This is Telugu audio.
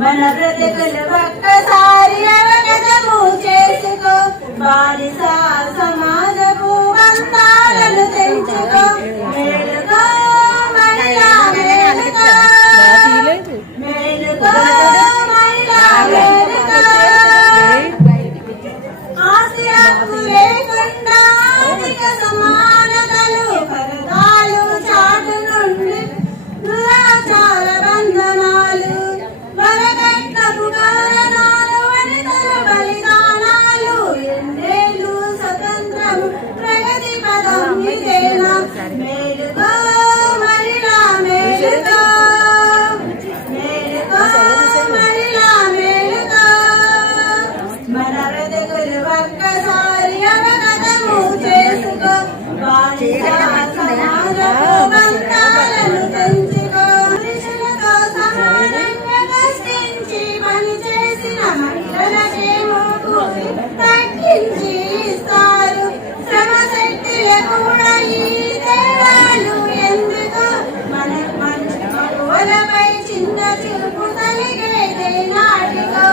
మన బ్రతుకులు ఒక్కసారి అవగతము చేసుకో. బాలిస సమాజపు బంధాలను తెంచుకో. మేలుకో మరలా మేలుకో మేలుకో Gracias. புதலிகள் நாடுகோ